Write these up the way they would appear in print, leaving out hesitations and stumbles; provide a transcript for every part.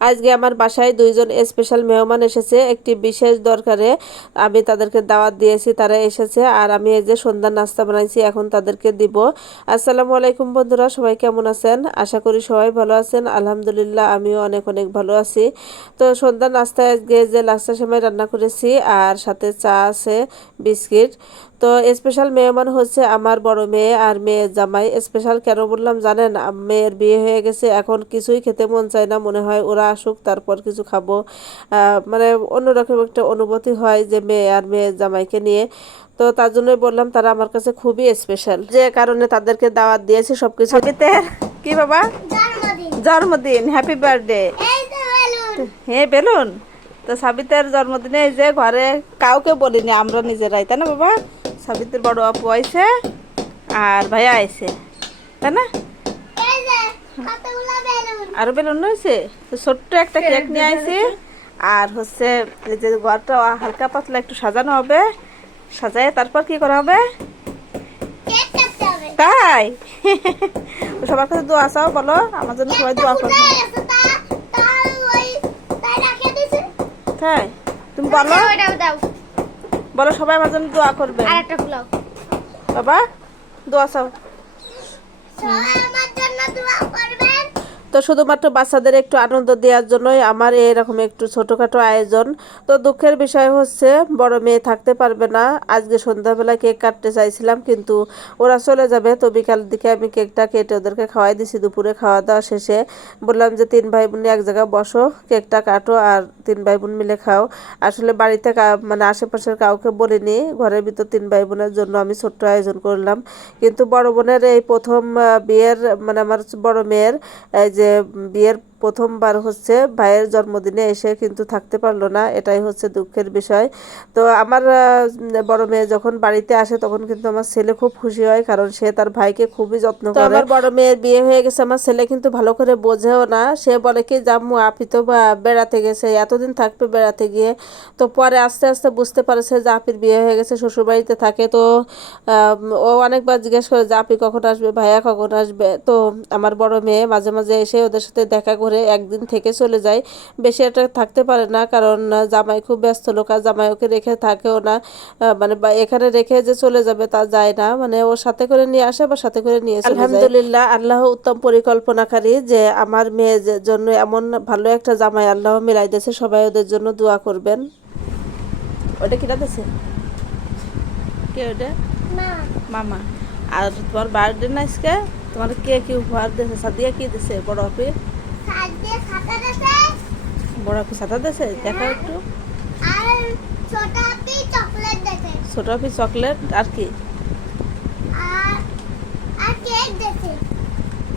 আজকে আমার বাসায় দুইজন স্পেশাল মেহমান এসেছে একটি বিশেষ দরকারে। আমি তাদেরকে দাওয়াত দিয়েছি, তারা এসেছে। আর আমি এই যে সন্ধ্যার নাস্তা বানাইছি, এখন তাদেরকে দিব। আসসালামু আলাইকুম বন্ধুরা, সবাই কেমন আছেন? আশা করি সবাই ভালো আছেন। আলহামদুলিল্লাহ, আমিও অনেক অনেক ভালো আছি। তো সন্ধ্যার নাস্তায় আজকে যে লাচ্ছা সেমাই রান্না করেছি, আর সাথে চা আছে, বিস্কিট। তো স্পেশাল মেহমান হচ্ছে আমার বড় মেয়ে আর মেয়ের জামাই। স্পেশাল কেন বললাম জানেন? মেয়ের বিয়ে হয়ে গেছে, এখন কিছুই খেতে মন চায় না, মনে হয় ওরা আসুক তারপর কিছু খাবো। মানে অন্যরকম একটা অনুভূতি হয় যে মেয়ে আর মেয়ের জামাইকে নিয়ে। তো তার জন্যই বললাম তারা আমার কাছে খুবই স্পেশাল, যে কারণে তাদেরকে দাওয়াত দিয়েছি সবকিছু। কি বাবা? জন্মদিন, হ্যাপি বার্থডে। হ্যাঁ, বেলুন। তো সাবিতের জন্মদিনে এই যে ঘরে কাউকে বলিনি, আমরা নিজেরাই, তাই না বাবা? সাবিতের বড় আপু আইছে আর ভাইয়া আইছে, তাই না? আরো বেলুন হয়েছে। তো ছোট্ট একটা কেক নিয়ে আইছি। আর হচ্ছে এই যে ঘরটা হালকা পাতলা একটু সাজানো হবে, সাজায় তারপর কি করা হবে তাই? সবার কাছে দোয়া চাও, বলো আমার জন্য সবাই দোয়া করবে। তাই তুমি বলো, বলো সবাই আমার জন্য দোয়া করবে। বাবা দোয়া চাও। তো শুধুমাত্র বাচ্চাদের একটু আনন্দ দেওয়ার জন্যই আমার এরকম একটু ছোটোখাটো আয়োজন। তো দুঃখের বিষয় হচ্ছে বড় মেয়ে থাকতে পারবে না। আজকে সন্ধ্যাবেলা কেক কাটতে চাইছিলাম, কিন্তু ওরা চলে যাবে। তো বিকাল দিকে আমি কেকটা কেটে ওদেরকে খাওয়াই দিছি। দুপুরে খাওয়া দাওয়া শেষে বললাম যে 3 ভাই বোন এক জায়গায় বসো, কেকটা কাটো আর 3 ভাই বোন মিলে খাও। আসলে বাড়িতে মানে আশেপাশের কাউকে বলিনি, ঘরের ভিতর 3 ভাই বোনের জন্য আমি ছোট্ট আয়োজন করলাম। কিন্তু বড় বোনের এই প্রথম বিয়ের, মানে আমার বড় মেয়ের এই যে বিয়ের প্রথমবার হচ্ছে ভাইয়ের জন্মদিনে এসে কিন্তু থাকতে পারলো না, এটাই হচ্ছে দুঃখের বিষয়। তো আমার বড় মেয়ে যখন বাড়িতে আসে তখন কিন্তু আমার ছেলে খুব খুশি হয়, কারণ সে তার ভাইকে খুবই যত্ন করে। আমার বড় মেয়ের বিয়ে হয়ে গেছে, আমার ছেলে কিন্তু ভালো করে বোঝেও না। সে বলে কি, জাম্মু আপি তো বেড়াতে গেছে, এতদিন থাকবে বেড়াতে গিয়ে। তো পরে আস্তে আস্তে বুঝতে পারছে যে আপির বিয়ে হয়ে গেছে, শ্বশুরবাড়িতে থাকে। তো ও অনেকবার জিজ্ঞেস করে যে আপি কখন আসবে, ভাইয়া কখন আসবে। তো আমার বড় মেয়ে মাঝে মাঝে এসে ওদের সাথে দেখা করে একদিন থেকে চলে যায়। বেশি একটা থাকতে পারে না, কারণ জামাই খুব ব্যস্ত লোক, আর জামাই ওকে রেখে থাকেও না। মানে এখানে রেখে যে চলে যাবে তা যায় না, মানে ওর সাথে করে নিয়ে আসে বা সাথে করে নিয়ে চলে যায়। আলহামদুলিল্লাহ, আল্লাহ উত্তম পরিকল্পনাকারী, যে আমার মেয়ের জন্য এমন ভালো একটা জামাই আল্লাহ মিলাই দিয়েছে। সবাই ওদের জন্য দোয়া করবেন। ওটা কিনা দিয়েছে কে? ওটা মামা। আর তোমার বার্থডে না আজকে, তোমার কে কি উপহার দিয়েছে? সাদিয়া কি দিয়েছে? বড় আপি বড় আপি সাদা দিয়েছে, দেখো একটু। ছোট আপি চকলেট, আর কি?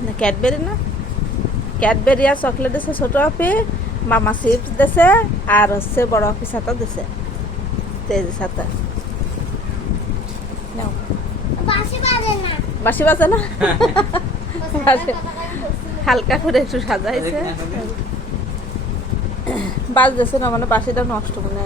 না ক্যাডবেরি না, ক্যাডবেরি আর চকলেট দিয়েছে ছোট আপি। মামা চিপস দিয়েছে, আর হচ্ছে বড় আপি ছাতা দিয়েছে, তেজ ছাতা। নাও, বাঁশি বাজে না? হালকা করে একটু সাজাইছে, বাজতেছে না, মানে বাঁশিটা নষ্ট, মানে